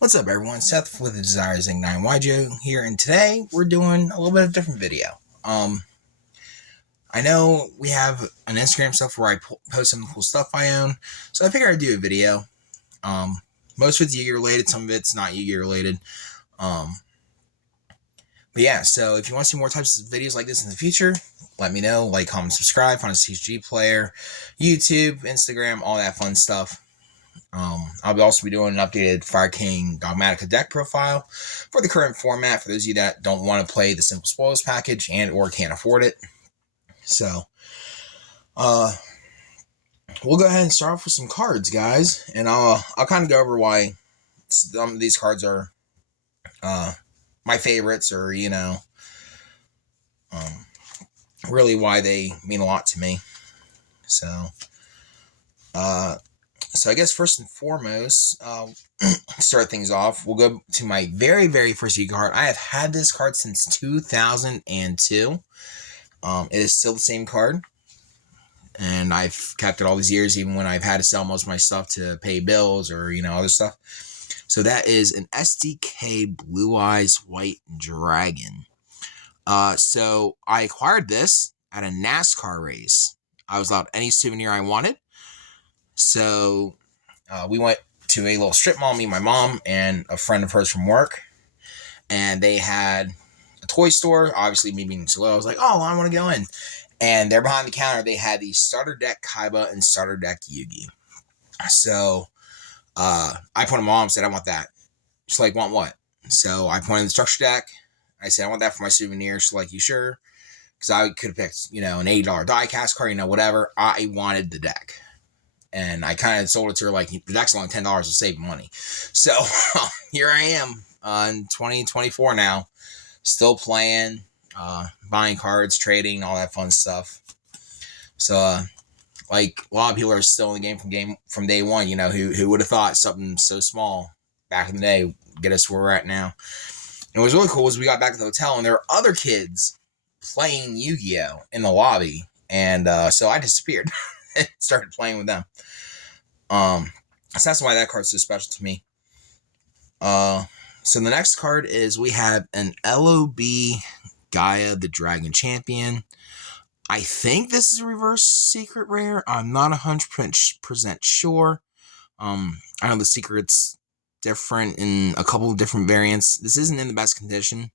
What's up, everyone? Seth with the Desires Ignite YJO here, and today we're doing a little bit of a different video. I know we have an Instagram stuff where I post some cool stuff I own, so I figured I'd do a video. Most of it's Yu-Gi-Oh related, some of it's not Yu-Gi-Oh related. But yeah, so if you want to see more types of videos like this in the future, let me know. Like, comment, subscribe, find a CG player, YouTube, Instagram, all that fun stuff. I'll also be doing an updated Fire King Dogmatica deck profile for the current format for those of you that don't want to play the Simple Spoils package and or can't afford it. So, we'll go ahead and start off with some cards, guys, and I'll kind of go over why some of these cards are my favorites, or really why they mean a lot to me. So I guess first and foremost, start things off, we'll go to my very, very first Yu-Gi-Oh card. I have had this card since 2002. It is still the same card, and I've kept it all these years, even when I've had to sell most of my stuff to pay bills or, other stuff. So that is an SDK Blue Eyes White Dragon. So I acquired this at a NASCAR race. I was allowed any souvenir I wanted. So we went to a little strip mall, me and my mom and a friend of hers from work. And they had a toy store. Obviously, me being slow, I was like, oh, I want to go in. And there behind the counter, they had the starter deck Kaiba and starter deck Yugi. So I pointed at my mom and said, I want that. She's like, want what? So I pointed at the structure deck. I said, I want that for my souvenir. She's like, you sure? Because I could have picked, an $80 die cast card, whatever. I wanted the deck. And I kind of sold it to her like, the deck's only $10, will save money. So here I am in 2024 now, still playing, buying cards, trading, all that fun stuff. So like a lot of people are still in the game from day one. Who would have thought something so small back in the day would get us where we're at now. And what was really cool was we got back to the hotel and there were other kids playing Yu-Gi-Oh in the lobby, and so I disappeared and started playing with them. So that's why that card's so special to me. So the next card is we have an LOB Gaia the Dragon Champion. I think this is a reverse secret rare. I'm not 100% sure. I know the secret's different in a couple of different variants. This isn't in the best condition,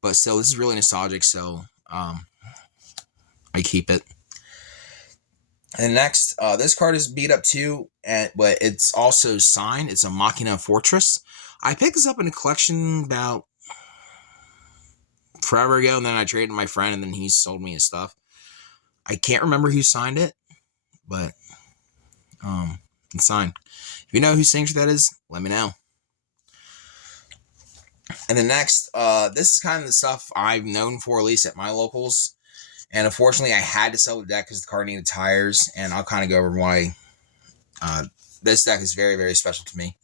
but still, this is really nostalgic, so I keep it. And next, this card is beat up too, but it's also signed. It's a Machina Fortress. I picked this up in a collection about forever ago, and then I traded my friend, and then he sold me his stuff. I can't remember who signed it, but it's signed. If you know whose signature that is, let me know. And then next, this is kind of the stuff I've known for, at least at my locals. And unfortunately, I had to sell the deck because the card needed tires. And I'll kind of go over why this deck is very, very special to me.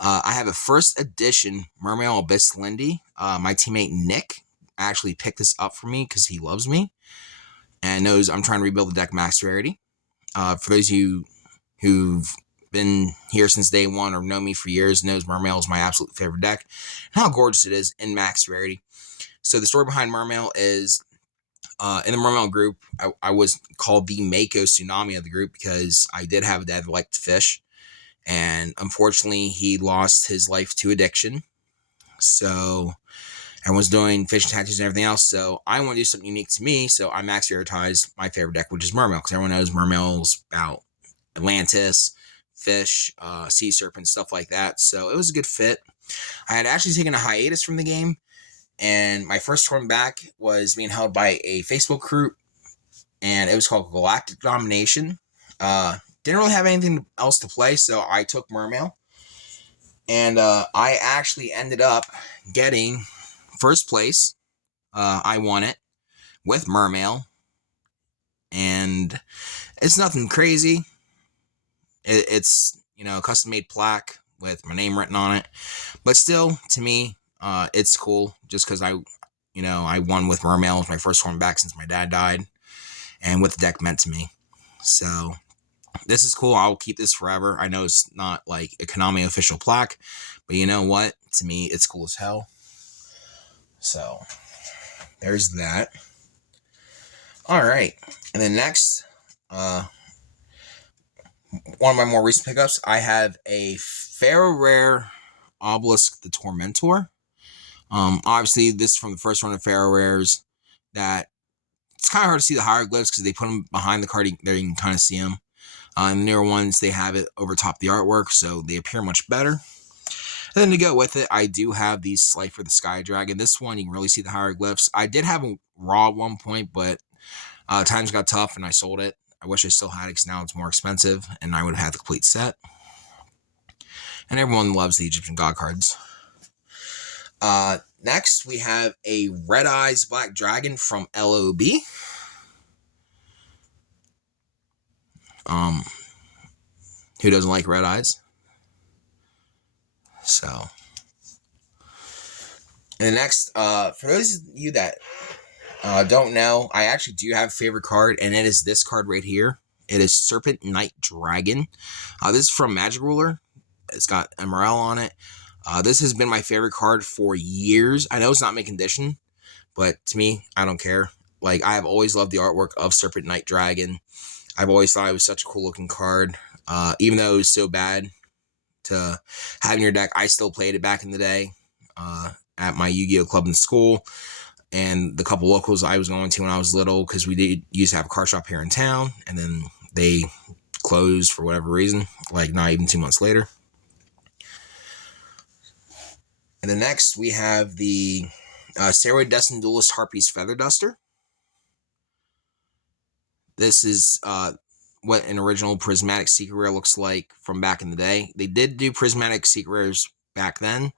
I have a first edition Mermail Abyss Lindy. My teammate Nick actually picked this up for me because he loves me and knows I'm trying to rebuild the deck max rarity. For those of you who've been here since day one or know me for years, knows Mermail is my absolute favorite deck and how gorgeous it is in max rarity. So the story behind Mermail is, in the Mermail group, I was called the Mako Tsunami of the group because I did have a dad that liked to fish, and unfortunately he lost his life to addiction. So everyone's doing fishing tattoos and everything else, so I want to do something unique to me, so I max prioritized my favorite deck, which is Mermail, because everyone knows Mermail's about Atlantis, fish, sea serpents, stuff like that. So it was a good fit. I had actually taken a hiatus from the game, and my first tournament back was being held by a Facebook group, and it was called Galactic Domination. Didn't really have anything else to play, so I took Mermail, and I actually ended up getting first place. I won it with Mermail, and it's nothing crazy. It's a custom-made plaque with my name written on it, but still, to me, it's cool just because I won with Mermail. It was my first one back since my dad died, and what the deck meant to me. So This is cool. I'll keep this forever. I know it's not like a Konami official plaque, but you know what? To me, it's cool as hell. So, there's that. All right. And then next, one of my more recent pickups, I have a Pharaoh Rare Obelisk the Tormentor. Obviously, this is from the first run of Pharaoh Rares that it's kind of hard to see the hieroglyphs because they put them behind the card. There you can kind of see them. In the newer ones, they have it over top the artwork, so they appear much better. And then to go with it, I do have the Slifer the Sky Dragon. This one, you can really see the hieroglyphs. I did have a raw at one point, but times got tough and I sold it. I wish I still had it because now it's more expensive, and I would have had the complete set. And everyone loves the Egyptian God cards. Next, we have a Red Eyes Black Dragon from LOB. Who doesn't like Red Eyes? So, and the next, for those of you that don't know, I actually do have a favorite card, and it is this card right here. It is Serpent Knight Dragon. This is from Magic Ruler. It's got MRL on it. This has been my favorite card for years. I know it's not mint condition, but to me, I don't care. Like, I have always loved the artwork of Serpent Knight Dragon. I've always thought it was such a cool looking card. Even though it was so bad to have in your deck, I still played it back in the day at my Yu-Gi-Oh club in school and the couple locals I was going to when I was little, because we did used to have a card shop here in town, and then they closed for whatever reason, like not even 2 months later. And then next, we have the Steroid Destined Duelist Harpy's Feather Duster. This is what an original Prismatic Secret Rare looks like from back in the day. They did do Prismatic Secret Rares back then.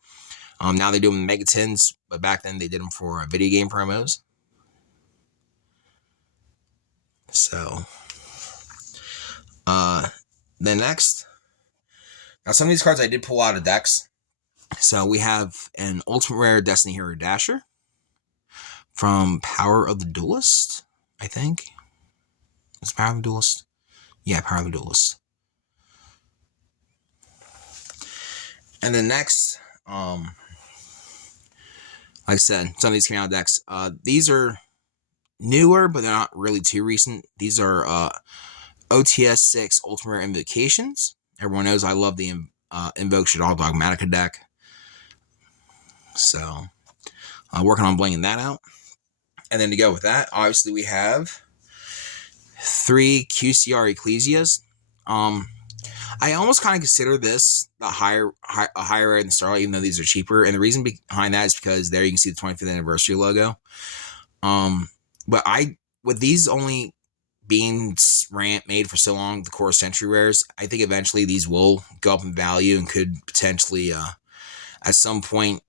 Now they do them in Mega Tins, but back then they did them for video game promos. So, then next, now some of these cards I did pull out of decks. So we have an Ultimate Rare Destiny Hero Dasher from Power of the Duelist, I think. Is Power of the Duelist? Yeah, Power of the Duelist. And then next, like I said, some of these came out of decks. These are newer, but they're not really too recent. These are OTS 6 Ultimate Rare Invocations. Everyone knows I love the Invoke Shaddoll Dogmatica deck. So, working on blinging that out. And then to go with that, obviously we have 3 QCR Ecclesias. I almost kind of consider this a higher rare than Starlight, even though these are cheaper. And the reason behind that is because there you can see the 25th anniversary logo. But with these only being made for so long, the core Century Rares, I think eventually these will go up in value and could potentially, at some point,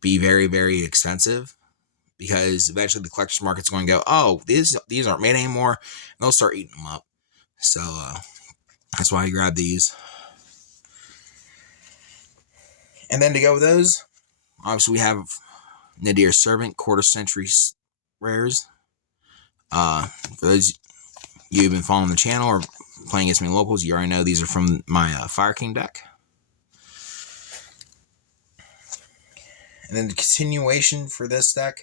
be very, very expensive, because eventually the collector's market's going to go, oh, these aren't made anymore, and they'll start eating them up. So that's why I grabbed these. And then to go with those, obviously we have Nadir Servant Quarter Century Rares. For those you've been following the channel or playing against me locals, you already know these are from my Fire King deck. And then the continuation for this deck,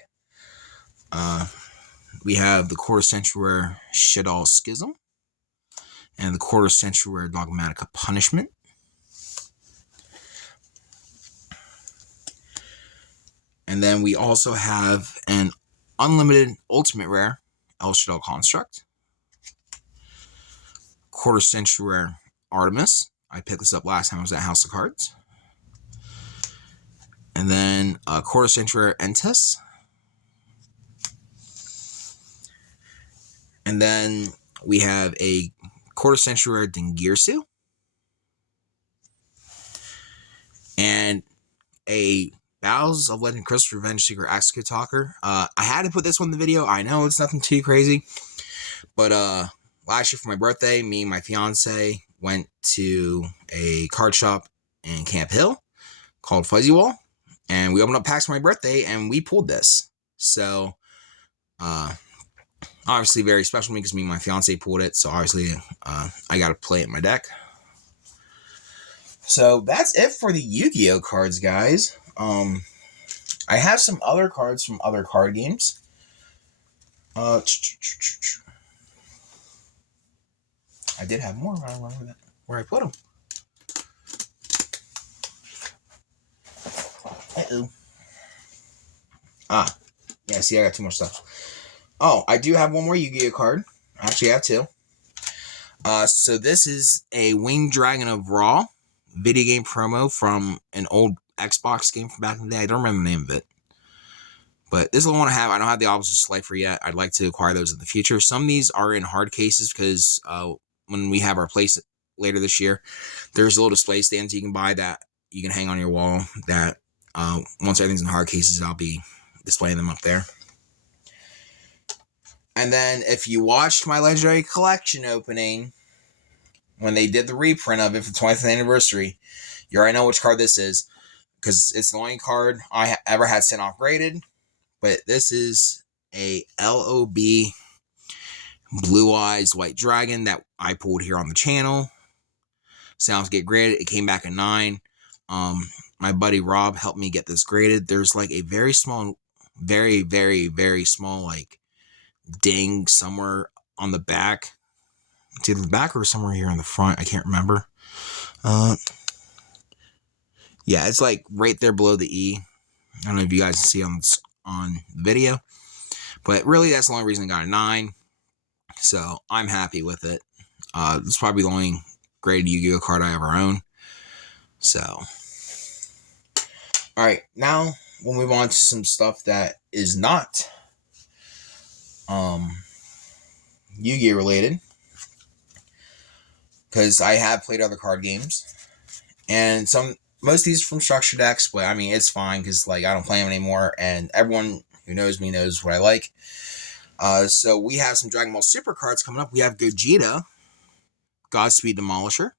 we have the Quarter Century Rare Shaddoll Schism and the Quarter Century Rare Dogmatica Punishment. And then we also have an unlimited Ultimate Rare El Shaddoll Construct, Quarter Century Rare Artemis. I picked this up last time I was at House of Cards. And then a Quarter Century Rare Entes. And then we have a Quarter Century Rare Dingirsu. And a Battles of Legend Crystal Revenge Secret Axicode Talker. I had to put this one in the video. I know it's nothing too crazy. But last year for my birthday, me and my fiance went to a card shop in Camp Hill called Fuzzy Wall. And we opened up packs for my birthday, and we pulled this. So, Obviously very special to me because me and my fiance pulled it, so obviously I got to play it in my deck. So that's it for the Yu-Gi-Oh cards, guys. I have some other cards from other card games. I did have more. I don't remember where I put them. Uh-oh. Yeah, see, I got too much stuff. Oh, I do have one more Yu-Gi-Oh card. I actually have two. So this is a Winged Dragon of Ra video game promo from an old Xbox game from back in the day. I don't remember the name of it. But this is the one I have. I don't have the Opposite Slifer yet. I'd like to acquire those in the future. Some of these are in hard cases because when we have our place later this year, there's little display stands you can buy that you can hang on your wall that once everything's in hard cases, I'll be displaying them up there. And then if you watched my Legendary Collection opening, when they did the reprint of it for the 20th anniversary, you already know which card this is because it's the only card I ever had sent off graded. But this is a LOB Blue Eyes White Dragon that I pulled here on the channel. Sounds get graded. It came back at 9. My buddy Rob helped me get this graded. There's like a very small, very, very, very small like ding somewhere on the back. It's either the back or somewhere here in the front. I can't remember. Yeah, it's like right there below the E. I don't know if you guys can see on the video. But really, that's the only reason I got a 9. So I'm happy with it. It's probably the only graded Yu-Gi-Oh card I ever own. So, all right, now we'll move on to some stuff that is not Yu-Gi-Oh related, because I have played other card games, and most of these are from structure decks. But I mean, it's fine because like I don't play them anymore, and everyone who knows me knows what I like. So we have some Dragon Ball Super cards coming up. We have Gogeta, Godspeed Demolisher,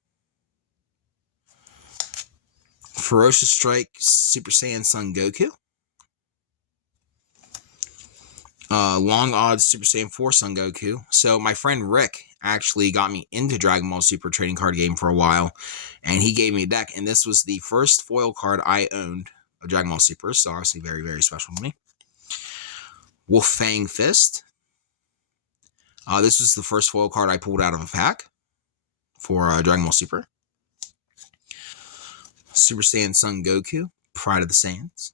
Ferocious Strike, Super Saiyan Son Goku, Long Odds Super Saiyan 4 Son Goku. So my friend Rick actually got me into Dragon Ball Super trading card game for a while, and he gave me a deck, and this was the first foil card I owned of Dragon Ball Super, so obviously very, very special to me. Wolf Fang Fist. This was the first foil card I pulled out of a pack for Dragon Ball Super. Super Saiyan Son Goku, Pride of the Saiyans.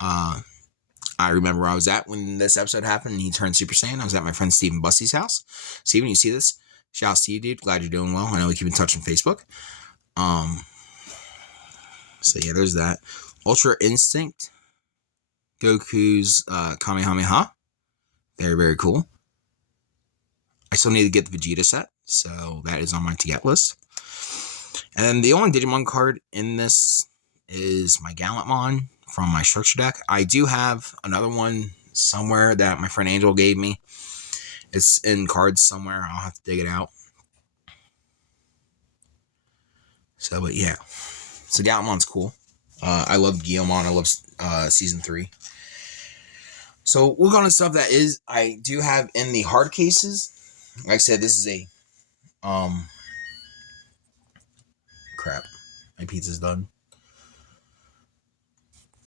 I remember where I was at when this episode happened and he turned Super Saiyan. I was at my friend Stephen Bussey's house. Steven, you see this? Shouts to you, dude. Glad you're doing well. I know we keep in touch on Facebook. So yeah, there's that. Ultra Instinct. Goku's Kamehameha. Very, very cool. I still need to get the Vegeta set, so that is on my to-get list. And then the only Digimon card in this is my Gallantmon from my structure deck. I do have another one somewhere that my friend Angel gave me. It's in cards somewhere. I'll have to dig it out. So, but yeah. So Gallantmon's cool. I love Guilmon. I love Season 3. So we'll go on to stuff that is I do have in the hard cases. Like I said, this is a crap. My pizza's done.